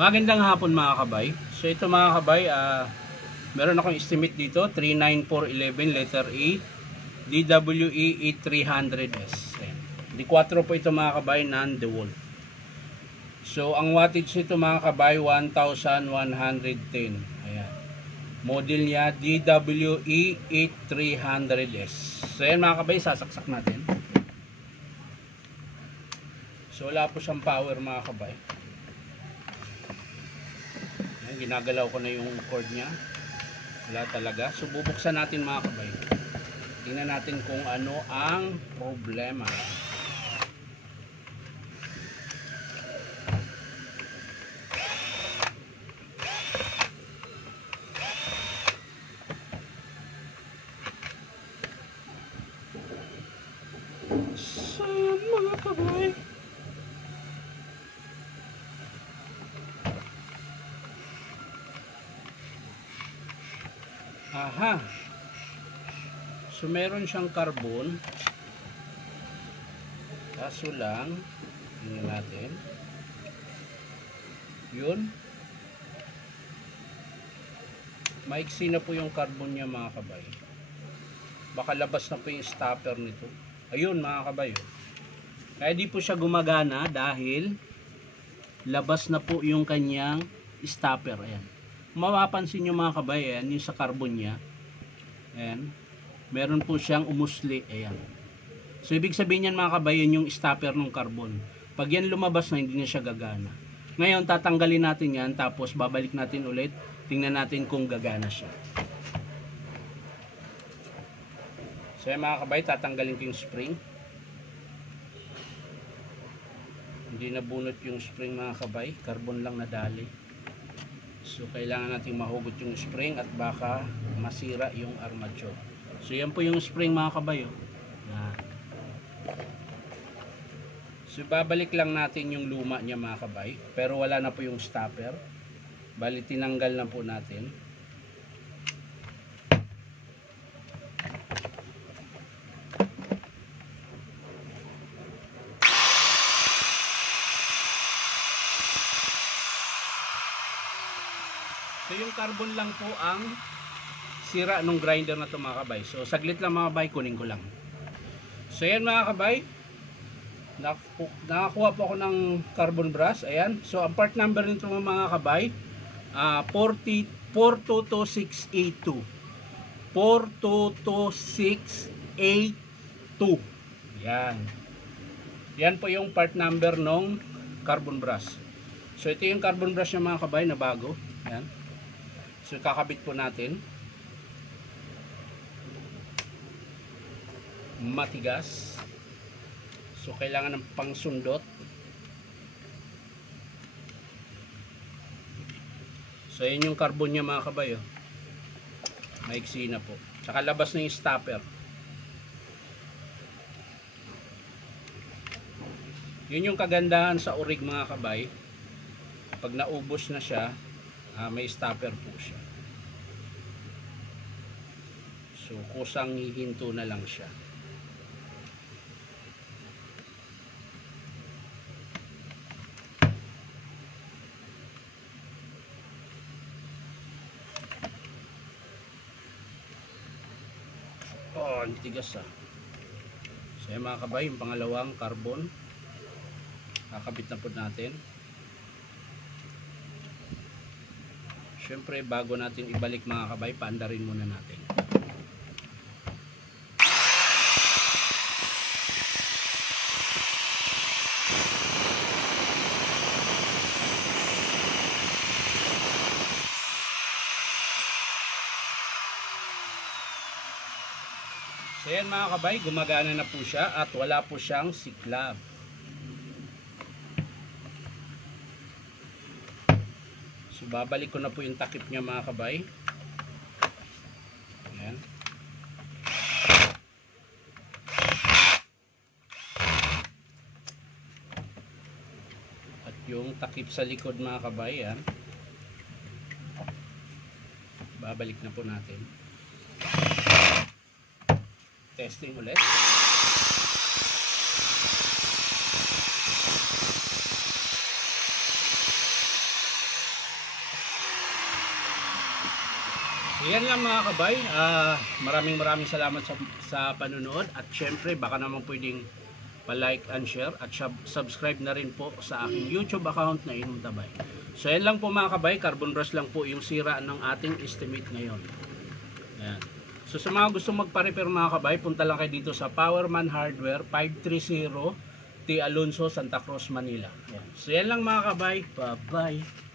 Magandang hapon mga kabay. So ito mga kabay, meron akong estimate dito, 39411 letter A, DWE 8300S. D4 po ito mga kabay, non-DeWalt. So ang wattage nito mga kabay, 1110. Ayan. Model niya DWE 8300S. So ayan mga kabay, sasaksak natin. So wala po siyang power mga kabay. Ginagalaw ko na yung cord niya. Wala talaga. So bubuksan natin mga kabay. Tingnan natin kung ano ang problema. So mga kabay, aha, so meron siyang carbon, kaso lang tingnan natin yun, maiksi na po yung carbon niya mga kabay. Baka labas na po yung stopper nito. Ayun mga kabay, kaya di po siya gumagana dahil labas na po yung kanyang stopper. Ayan, mapapansin nyo mga kabay, ayan, yung sa carbon nya, ayan, meron po siyang umusli. Ayan, so ibig sabihin yan mga kabay, yun yung stopper ng carbon. Pag yan lumabas na, hindi na siya gagana. Ngayon tatanggalin natin yan, tapos babalik natin ulit, tingnan natin kung gagana siya. So yan mga kabay, tatanggalin ko yung spring. Hindi nabunot yung spring mga kabay, carbon lang nadali. So kailangan natin mahugot yung spring at baka masira yung armature. So yan po yung spring mga kabay. Yan. So babalik lang natin yung luma niya mga kabay, pero wala na po yung stopper. Bali tinanggal na po natin. So yung carbon lang po ang sira nung grinder na ito mga kabay. So saglit lang mga kabay, kunin ko lang. So yan mga kabay, nakakuha po ako ng carbon brush. Ayan. So ang part number nito mga kabay, 4222682. 4222682. Yan. Yan po yung part number ng carbon brush. So ito yung carbon brush ng mga kabay na bago. Yan. So kakabit po natin. Matigas. So kailangan ng pangsundot. So yun yung carbon niya mga kabay. Maiksi na po. Tsaka labas na yung stopper. Yun yung kagandahan sa orig mga kabay. Pag naubos na siya, may stopper po siya. So kusang hihinto na lang siya. Oh, ang tigas ah. So yan mga kabay, yung pangalawang carbon, kakabit na po natin. Siyempre bago natin ibalik mga kabay, paandarin muna natin. So yan mga kabay, gumagana na po siya at wala po siyang siklab. So babalik ko na po yung takip niya mga kabay. Ayan. At yung takip sa likod mga kabay, yan. Babalik na po natin. Testing ulit. Yan lang mga kabay. Maraming salamat sa panonood. At syempre, baka naman pwedeng pa-like and share. At subscribe na rin po sa aking YouTube account na Inom Tabay. So yan lang po mga kabay. Carbon brush lang po yung sira ng ating estimate ngayon. Ayan. So sa mga gusto magpa-repair mga kabay, punta lang kayo dito sa Powerman Hardware 530 T. Alonso, Santa Cruz, Manila. Ayan. So yan lang mga kabay. Bye-bye.